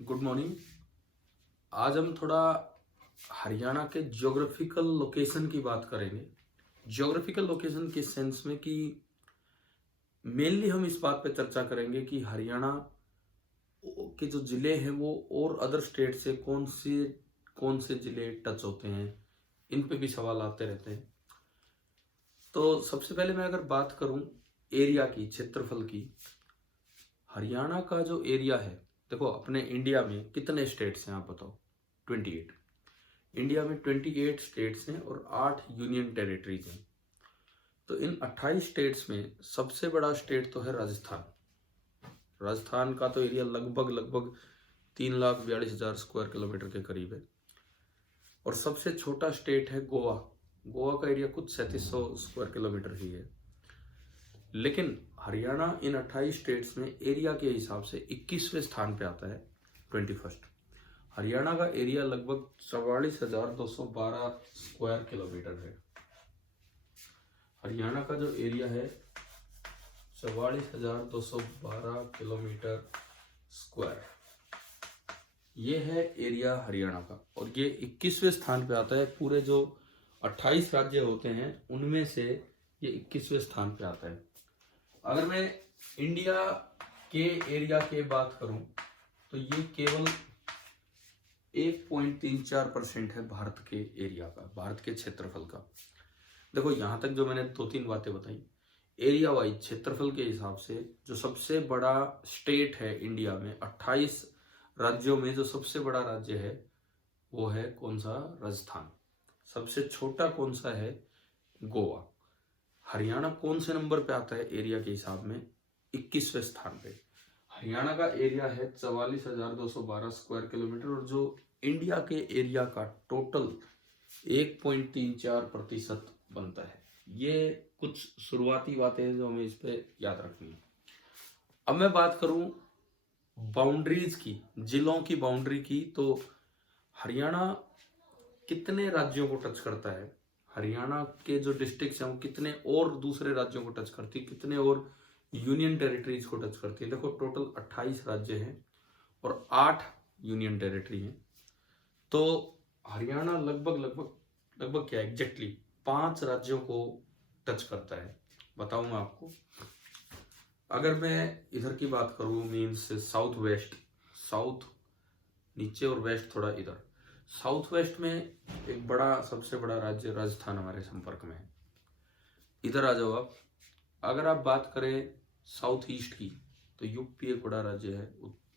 Good morning. आज हम थोड़ा हरियाणा के ज्योग्राफिकल लोकेशन की बात करेंगे। ज्योग्राफिकल लोकेशन के सेंस में कि मेनली हम इस बात पे चर्चा करेंगे कि हरियाणा के जो ज़िले हैं वो और अदर स्टेट से कौन से ज़िले टच होते हैं, इन पे भी सवाल आते रहते हैं। तो सबसे पहले मैं अगर बात करूं एरिया की, क्षेत्रफल की, हरियाणा का जो एरिया है, देखो अपने इंडिया में कितने स्टेट्स हैं आप बताओ? 28। इंडिया में 28 स्टेट्स हैं और 8 यूनियन टेरिटरीज हैं। तो इन 28 स्टेट्स में सबसे बड़ा स्टेट तो है राजस्थान। राजस्थान का तो एरिया लगभग लगभग 3,42,000 स्क्वायर किलोमीटर के करीब है। और सबसे छोटा स्टेट है गोवा। गोवा का एरिया कुछ 3700 स्क्वायर किलोमीटर ही है। लेकिन हरियाणा इन 28 स्टेट्स में एरिया के हिसाब से 21वें स्थान पे आता है, 21st। हरियाणा का एरिया लगभग 44,212 स्क्वायर किलोमीटर है। हरियाणा का जो एरिया है 44,212 किलोमीटर स्क्वायर, ये है एरिया हरियाणा का। और ये 21वें स्थान पे आता है। पूरे जो 28 राज्य होते हैं उनमें से ये 21वें स्थान पे आता है। अगर मैं इंडिया के एरिया की बात करूं तो ये केवल 1.34% है भारत के एरिया का, भारत के क्षेत्रफल का। देखो यहां तक जो मैंने 2-3 बातें बताई, एरिया वाइज क्षेत्रफल के हिसाब से जो सबसे बड़ा स्टेट है इंडिया में, 28 राज्यों में जो सबसे बड़ा राज्य है वो है कौन सा? राजस्थान। सबसे छोटा कौन सा है? गोवा। हरियाणा कौन से नंबर पे आता है एरिया के हिसाब में? 21वें स्थान पे। हरियाणा का एरिया है 44,212 स्क्वायर किलोमीटर और जो इंडिया के एरिया का टोटल 1.34% बनता है। ये कुछ शुरुआती बातें हैं जो हमें इस पे याद रखनी है। अब मैं बात करूं बाउंड्रीज की, जिलों की बाउंड्री की, तो हरियाणा कितने राज्यों को टच करता है? हरियाणा के जो डिस्ट्रिक्ट्स हैं वो कितने और दूसरे राज्यों को टच करती है, कितने और यूनियन टेरिटरीज को टच करती है? देखो टोटल 28 राज्य हैं और 8 यूनियन टेरिटरी हैं। तो हरियाणा लगभग लगभग लगभग क्या एग्जैक्टली 5 राज्यों को टच करता है। बताऊंगा आपको। अगर मैं इधर की बात करूं, मीन्स साउथ वेस्ट, साउथ नीचे और वेस्ट थोड़ा इधर, साउथ वेस्ट में एक बड़ा, सबसे बड़ा राज्य राजस्थान हमारे संपर्क में है। इधर आ जाओ आप। अगर आप बात करें साउथ ईस्ट की तो यूपी एक बड़ा राज्य है,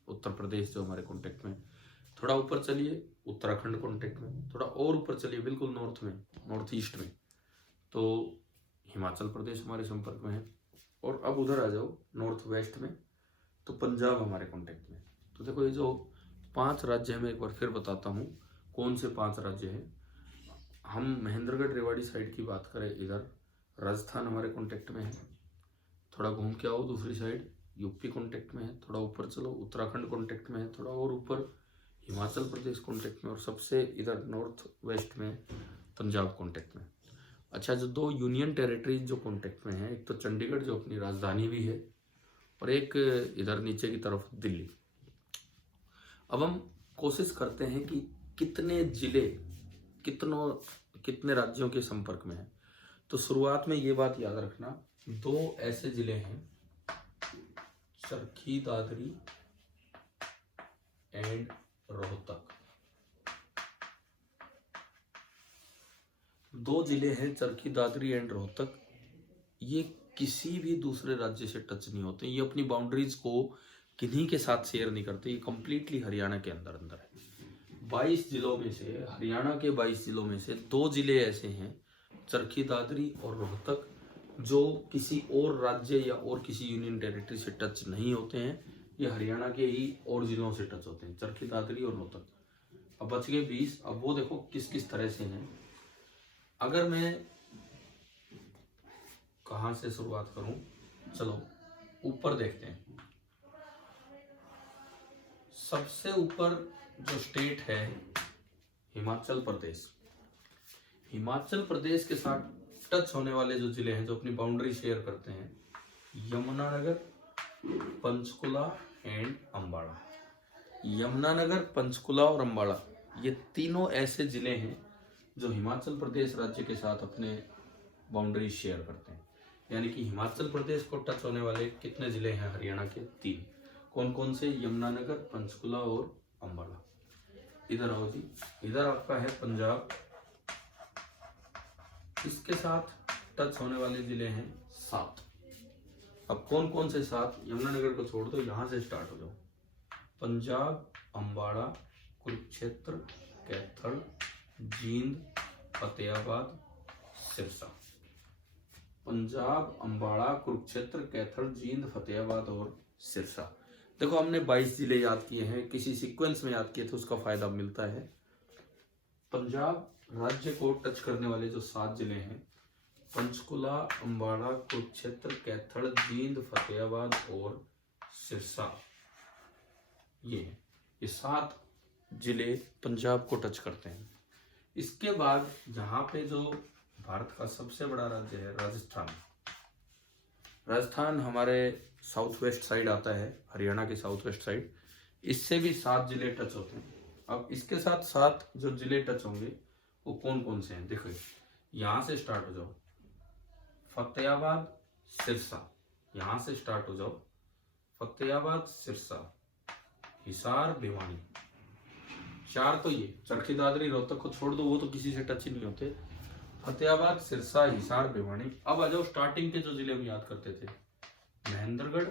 उत्तर प्रदेश जो हमारे कॉन्टेक्ट में। थोड़ा ऊपर चलिए, उत्तराखंड कॉन्टेक्ट में। थोड़ा और ऊपर चलिए, बिल्कुल नॉर्थ में, नॉर्थ ईस्ट में, तो हिमाचल प्रदेश हमारे संपर्क में है। और अब उधर आ जाओ नॉर्थ वेस्ट में, तो पंजाब हमारे कॉन्टेक्ट में। तो देखो ये जो 5 राज्य हैं, मैं एक बार फिर बताता हूँ कौन से 5 राज्य हैं। हम महेंद्रगढ़ रेवाड़ी साइड की बात करें, इधर राजस्थान हमारे कॉन्टेक्ट में है। थोड़ा घूम के आओ दूसरी साइड, यूपी कॉन्टेक्ट में है। थोड़ा ऊपर चलो, उत्तराखंड कॉन्टेक्ट में है। थोड़ा और ऊपर हिमाचल प्रदेश कॉन्टेक्ट में। और सबसे इधर नॉर्थ वेस्ट में पंजाब कॉन्टेक्ट में। अच्छा, जो 2 यूनियन टेरिटरीज जो कॉन्टेक्ट में है, एक तो चंडीगढ़ जो अपनी राजधानी भी है, और एक इधर नीचे की तरफ दिल्ली। अब हम कोशिश करते हैं कि कितने जिले कितने राज्यों के संपर्क में है। तो शुरुआत में ये बात याद रखना, 2 ऐसे जिले हैं, चरखी दादरी एंड रोहतक। 2 जिले हैं, चरखी दादरी एंड रोहतक। ये किसी भी दूसरे राज्य से टच नहीं होते। ये अपनी बाउंड्रीज को किन्हीं के साथ शेयर नहीं करते। ये कंप्लीटली हरियाणा के अंदर अंदर है। 22 जिलों में से, हरियाणा के 22 जिलों में से 2 जिले ऐसे हैं, चरखी दादरी और रोहतक, जो किसी और राज्य या और किसी यूनियन टेरिटरी से टच नहीं होते हैं। ये हरियाणा के ही और जिलों से टच होते हैं, चरखी दादरी और रोहतक। अब बच गए 20। अब वो देखो किस किस तरह से हैं। अगर मैं कहाँ से शुरुआत करूं, चलो ऊपर देखते हैं। सबसे ऊपर जो स्टेट है हिमाचल प्रदेश। हिमाचल प्रदेश के साथ टच होने वाले जो जिले हैं, जो अपनी बाउंड्री शेयर करते हैं, यमुनानगर, पंचकुला एंड अंबाला। यमुनानगर, पंचकुला और अंबाला, ये तीनों ऐसे जिले हैं जो हिमाचल प्रदेश राज्य के साथ अपने बाउंड्री शेयर करते हैं। यानी कि हिमाचल प्रदेश को टच होने वाले कितने जिले हैं हरियाणा के? 3। कौन कौन से? यमुनानगर, पंचकुला और अंबाला। इधर आओ जी, इधर आपका है पंजाब, इसके साथ टच होने वाले जिले हैं 7। अब कौन कौन से 7? यमुनानगर को छोड़ दो, यहां से स्टार्ट हो जाओ। पंजाब, अंबाला, कुरुक्षेत्र, कैथल, जींद, फतेहाबाद, सिरसा। पंजाब, अंबाला, कुरुक्षेत्र, कैथल, जींद, फतेहाबाद और सिरसा। देखो हमने 22 जिले याद किए हैं, किसी सीक्वेंस में याद किए थे, उसका फायदा मिलता है। पंजाब राज्य को टच करने वाले जो 7 जिले हैं, पंचकुला, अंबाला, कुरुक्षेत्र, कैथल, जींद, फतेहाबाद और सिरसा, ये 7 जिले पंजाब को टच करते हैं। इसके बाद यहाँ पे जो भारत का सबसे बड़ा राज्य है राजस्थान, राजस्थान हमारे साउथ वेस्ट साइड आता है, हरियाणा के साउथ वेस्ट साइड, इससे भी 7 जिले टच होते हैं। अब इसके साथ 7 जो जिले टच होंगे वो कौन कौन से हैं? देखो यहां से स्टार्ट हो जाओ, फतेहाबाद, सिरसा, यहां से स्टार्ट हो जाओ, फतेहाबाद, सिरसा, हिसार, भिवानी। 4 तो ये चरखी दादरी रोहतक को छोड़ दो, वो तो किसी से टच ही नहीं होते। फतेहाबाद, सिरसा, हिसार, भिवानी। अब आ जाओ स्टार्टिंग के जो जिले हम याद करते थे, महेंद्रगढ़,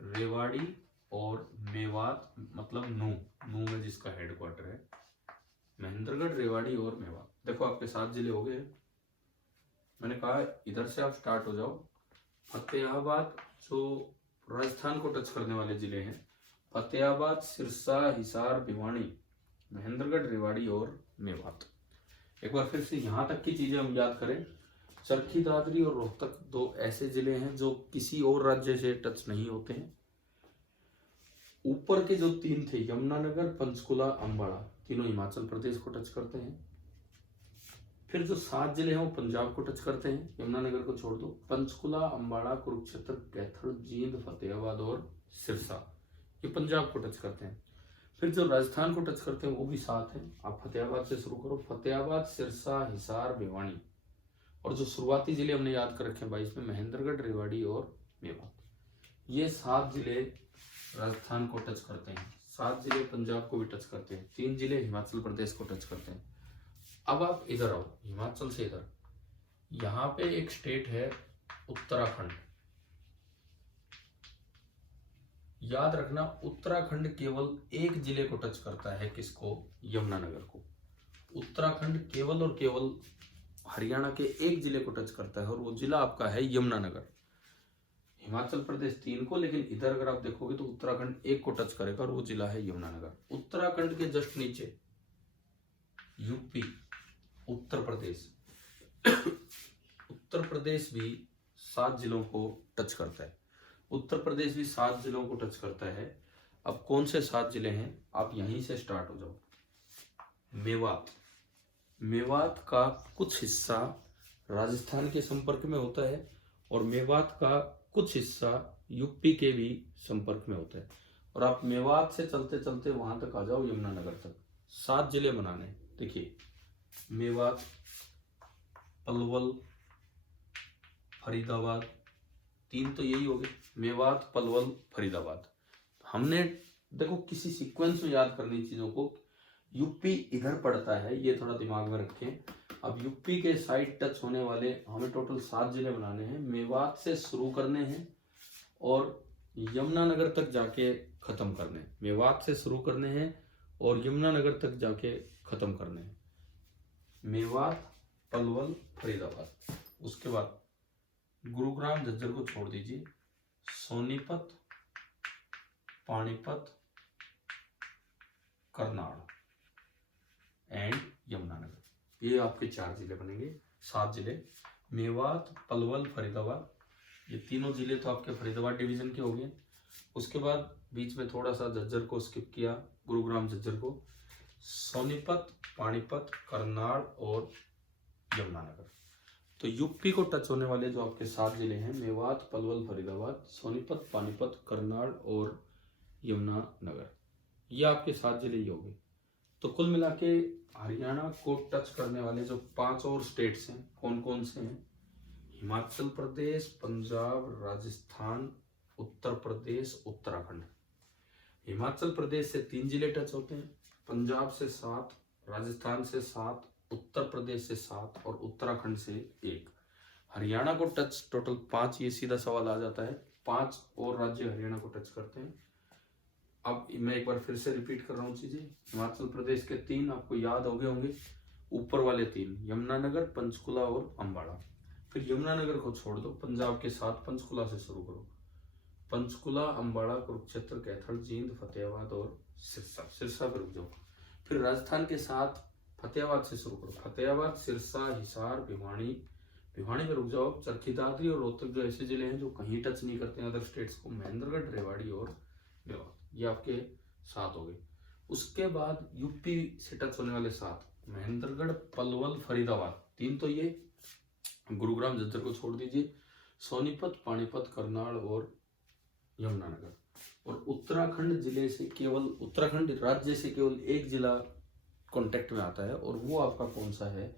रेवाड़ी और मेवात, मतलब नू में जिसका हेडक्वार्टर है, महेंद्रगढ़, रेवाड़ी और मेवात। देखो आपके 7 जिले हो गए। मैंने कहा इधर से आप स्टार्ट हो जाओ। फतेहाबाद जो राजस्थान को टच करने वाले जिले हैं, फतेहाबाद, सिरसा, हिसार, भिवानी, महेंद्रगढ़, रेवाड़ी और मेवात। एक बार फिर से यहां तक की चीजें हम याद करें, चरखी दादरी और रोहतक 2 ऐसे जिले हैं जो किसी और राज्य से टच नहीं होते हैं। ऊपर के जो 3 थे, यमुनानगर, पंचकुला, अंबाला, तीनों हिमाचल प्रदेश को टच करते हैं। फिर जो 7 जिले हैं वो पंजाब को टच करते हैं, यमुनानगर को छोड़ दो। पंचकुला, अंबाला, कुरुक्षेत्र, कैथल, जींद, फतेहाबाद और सिरसा, ये पंजाब को टच करते हैं। फिर जो राजस्थान को टच करते हैं वो भी 7 हैं। आप फतेहाबाद से शुरू करो, फतेहाबाद, सिरसा, हिसार, भिवानी, और जो शुरुआती जिले हमने याद कर रखे हैं 22 में, महेंद्रगढ़, रेवाड़ी और मेवात। ये 7 जिले राजस्थान को टच करते हैं, 7 जिले पंजाब को भी टच करते हैं, 3 जिले हिमाचल प्रदेश को टच करते हैं। अब आप इधर आओ, हिमाचल से इधर, यहाँ पे एक स्टेट है उत्तराखंड। याद रखना उत्तराखंड केवल एक जिले को टच करता है, किसको? यमुनानगर को। उत्तराखंड केवल और केवल हरियाणा के एक जिले को टच करता है और वो जिला आपका है यमुनानगर। हिमाचल प्रदेश 3 को, लेकिन इधर अगर आप देखोगे तो उत्तराखंड 1 को टच करेगा और वो जिला है यमुनानगर। उत्तराखंड के जस्ट नीचे यूपी, उत्तर प्रदेश उत्तर प्रदेश भी 7 जिलों को टच करता है। उत्तर प्रदेश भी 7 जिलों को टच करता है। अब कौन से 7 जिले हैं? आप यहीं से स्टार्ट हो जाओ। मेवात, मेवात का कुछ हिस्सा राजस्थान के संपर्क में होता है और मेवात का कुछ हिस्सा यूपी के भी संपर्क में होता है। और आप मेवात से चलते चलते वहां तक आ जाओ, यमुनानगर तक। 7 जिले बनाने। देखिए मेवात, पलवल, फरीदाबाद, 3 तो यही हो गए, मेवात, पलवल, फरीदाबाद। हमने देखो किसी सीक्वेंस में याद करनी चीजों को। यूपी इधर पड़ता है, ये थोड़ा दिमाग में रखें। अब यूपी के साइड टच होने वाले हमें टोटल 7 जिले बनाने हैं। मेवात से शुरू करने हैं और यमुनानगर तक जाके खत्म करने हैं। मेवात से शुरू करने हैं और यमुनानगर तक जाके खत्म करने हैं। मेवात, पलवल, फरीदाबाद। उसके बाद गुरुग्राम, झज्जर को छोड़ दीजिए, सोनीपत, पानीपत, करनाल एंड यमुनानगर। ये आपके 4 जिले बनेंगे। 7 जिले, मेवात, पलवल, फरीदाबाद, ये तीनों जिले तो आपके फरीदाबाद डिवीजन के हो गए। उसके बाद बीच में थोड़ा सा झज्जर को स्किप किया, गुरुग्राम झज्जर को, सोनीपत, पानीपत, करनाल और यमुनानगर। तो यूपी को टच होने वाले जो आपके 7 जिले हैं, मेवात, पलवल, फरीदाबाद, सोनीपत, पानीपत, करनाल और यमुनानगर, ये आपके 7 जिले ही हो गए। तो कुल मिला के हरियाणा को टच करने वाले जो 5 और स्टेट्स हैं, कौन कौन से हैं? हिमाचल प्रदेश, पंजाब, राजस्थान, उत्तर प्रदेश, उत्तराखंड। हिमाचल प्रदेश से 3 जिले टच होते हैं, पंजाब से 7, राजस्थान से 7, उत्तर प्रदेश से 7 और उत्तराखंड से 1। हरियाणा को टच टोटल 5। ये सीधा सवाल आ जाता है, 5 और राज्य हरियाणा को टच करते हैं। अब मैं एक बार फिर से रिपीट कर रहा हूँ चीजें। हिमाचल प्रदेश के 3 आपको याद हो गए होंगे, ऊपर वाले 3 यमुनानगर, पंचकुला और अंबाला। फिर यमुनानगर को छोड़ दो, पंजाब के 7 पंचकुला से शुरू करो। पंचकुला, अंबाला, कुरुक्षेत्र, कैथल, जींद, फतेहाबाद और सिरसा। सिरसा पे रुक जाओ। फिर राजस्थान के 7 फतेहाबाद से शुरू करो, फतेहाबाद, सिरसा, हिसार, भिवानी। भिवानी में रुक जाओ। चरखी दादरी और रोहतक जो ऐसे जिले हैं जो कहीं टच नहीं करते हैं अदर स्टेट्स को, महेंद्रगढ़, रेवाड़ी और मेवात। ये आपके 7 हो गए। उसके बाद यूपी से टच होने वाले 7 महेंद्रगढ़, पलवल, फरीदाबाद 3 तो ये। गुरुग्राम, झज्जर को छोड़ दीजिए। सोनीपत, पानीपत, करनाल और यमुनानगर। और उत्तराखंड जिले से केवल, उत्तराखंड राज्य से केवल एक जिला कॉन्टेक्ट में आता है और वो आपका कौन सा है?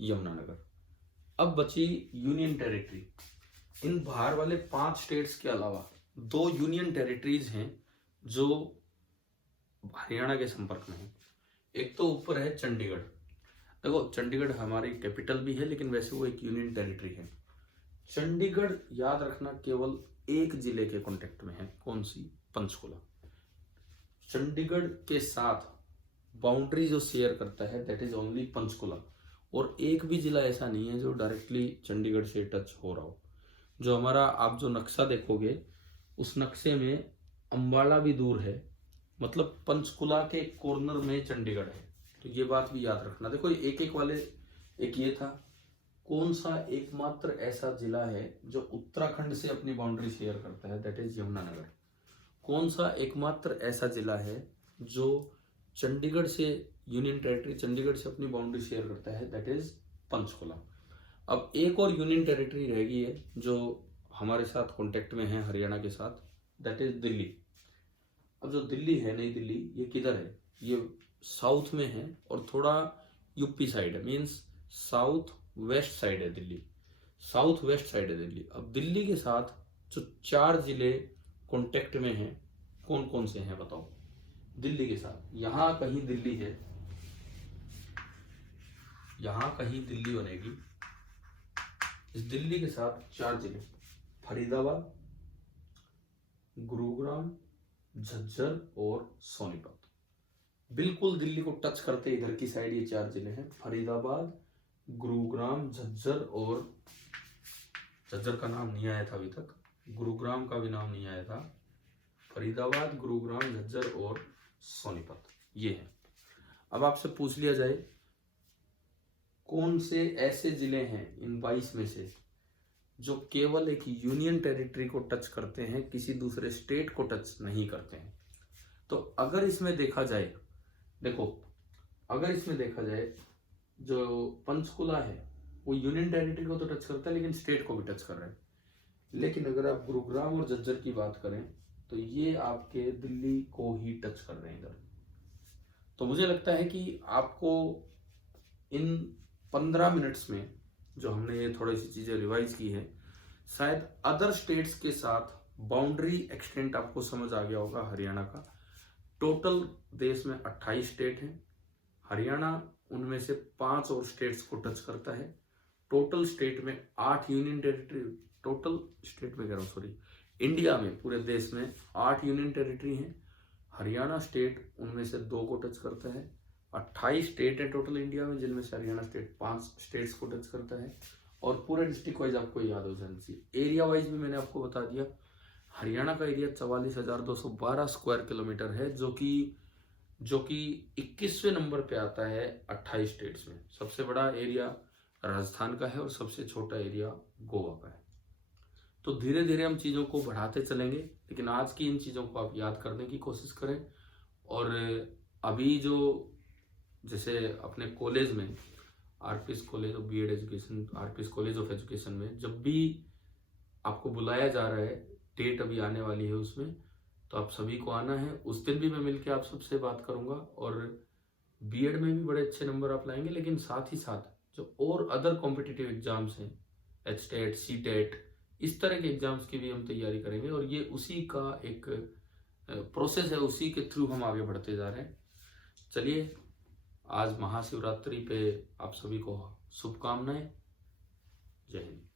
यमुनानगर। अब बची यूनियन टेरिटरी। इन बाहर वाले 5 स्टेट्स के अलावा 2 यूनियन टेरिटरीज हैं जो हरियाणा के संपर्क में है। एक तो ऊपर है चंडीगढ़। देखो चंडीगढ़ हमारी कैपिटल भी है, लेकिन वैसे वो एक यूनियन टेरिटरी है। चंडीगढ़ याद रखना केवल एक जिले के कांटेक्ट में है, कौन सी? पंचकुला। चंडीगढ़ के साथ बाउंड्री जो शेयर करता है दैट इज ओनली पंचकुला। और एक भी जिला ऐसा नहीं है जो डायरेक्टली चंडीगढ़ से टच हो रहा हो। जो हमारा आप जो नक्शा देखोगे उस नक्शे में अंबाला भी दूर है, मतलब पंचकुला के कॉर्नर में चंडीगढ़ है। तो ये बात भी याद रखना। देखो एक एक वाले, एक ये था, कौन सा एकमात्र ऐसा जिला है जो उत्तराखंड से अपनी बाउंड्री शेयर करता है? That is Yamunanagar. कौन सा एकमात्र ऐसा जिला है जो चंडीगढ़ से, यूनियन टेरिटरी चंडीगढ़ से अपनी बाउंड्री शेयर करता है? That is Panchkula. अब एक और यूनियन टेरिटरी रह गई है जो हमारे साथ कांटेक्ट में है हरियाणा के साथ, दैट इज दिल्ली। अब जो दिल्ली है, नई दिल्ली, ये किधर है? ये साउथ में है और थोड़ा यूपी साइड है, मीन्स साउथ वेस्ट साइड है दिल्ली, साउथ वेस्ट साइड है दिल्ली। अब दिल्ली के साथ जो 4 जिले कांटेक्ट में हैं, कौन कौन से हैं बताओ? दिल्ली के साथ यहां कहीं दिल्ली है, यहां कहीं दिल्ली बनेगी। इस दिल्ली के साथ 4 जिले, फरीदाबाद, गुरुग्राम, झज्जर और सोनीपत। बिल्कुल दिल्ली को टच करते इधर की साइड ये 4 जिले हैं, फरीदाबाद, गुरुग्राम, झज्जर और झज्जर का नाम नहीं आया था अभी तक, गुरुग्राम का भी नाम नहीं आया था। फरीदाबाद, गुरुग्राम, झज्जर और सोनीपत ये है। अब आपसे पूछ लिया जाए कौन से ऐसे जिले हैं इन 22 में से जो केवल एक यूनियन टेरिटरी को टच करते हैं, किसी दूसरे स्टेट को टच नहीं करते हैं? तो अगर इसमें देखा जाए, देखो अगर इसमें देखा जाए जो पंचकुला है वो यूनियन टेरिटरी को तो टच करता है लेकिन स्टेट को भी टच कर रहा है। लेकिन अगर आप गुरुग्राम और झज्जर की बात करें तो ये आपके दिल्ली को ही टच कर रहे हैं इधर। तो मुझे लगता है कि आपको इन 15 मिनट्स में जो हमने ये थोड़ी सी चीजें रिवाइज की है, शायद अदर स्टेट्स के साथ बाउंड्री एक्सटेंट आपको समझ आ गया होगा हरियाणा का। टोटल देश में 28 स्टेट हैं, हरियाणा उनमें से 5 और स्टेट्स को टच करता है। टोटल स्टेट में 8 यूनियन टेरिटरी, टोटल स्टेट में कह रहा हूँ सॉरी, इंडिया में पूरे देश में 8 यूनियन टेरिटरी हैं। हरियाणा स्टेट उनमें से 2 को टच करता है। 28 स्टेट है टोटल इंडिया में, जिनमें से हरियाणा स्टेट 5 स्टेट्स को टच करता है। और पूरे डिस्ट्रिक्ट वाइज आपको याद हो जाना चाहिए। एरिया वाइज भी मैंने आपको बता दिया, हरियाणा का एरिया 44,212 स्क्वायर किलोमीटर है, जो कि 21वें नंबर पे आता है 28 स्टेट्स में। सबसे बड़ा एरिया राजस्थान का है और सबसे छोटा एरिया गोवा का है। तो धीरे धीरे हम चीज़ों को बढ़ाते चलेंगे, लेकिन आज की इन चीज़ों को आप याद करने की कोशिश करें। और अभी जो जैसे अपने कॉलेज में RPS college of BEd education, RPS college of education में जब भी आपको बुलाया जा रहा है, डेट अभी आने वाली है उसमें, तो आप सभी को आना है। उस दिन भी मैं मिलके आप सबसे बात करूंगा और बीएड में भी बड़े अच्छे नंबर आप लाएंगे, लेकिन साथ ही साथ जो और अदर कॉम्पिटिटिव एग्जाम्स हैं, एचटेट, सीटेट, इस तरह के एग्जाम्स की भी हम तैयारी करेंगे और ये उसी का एक प्रोसेस है, उसी के थ्रू हम आगे बढ़ते जा रहे हैं। चलिए, आज महाशिवरात्रि पे आप सभी को शुभकामनाएं। जय हिंद।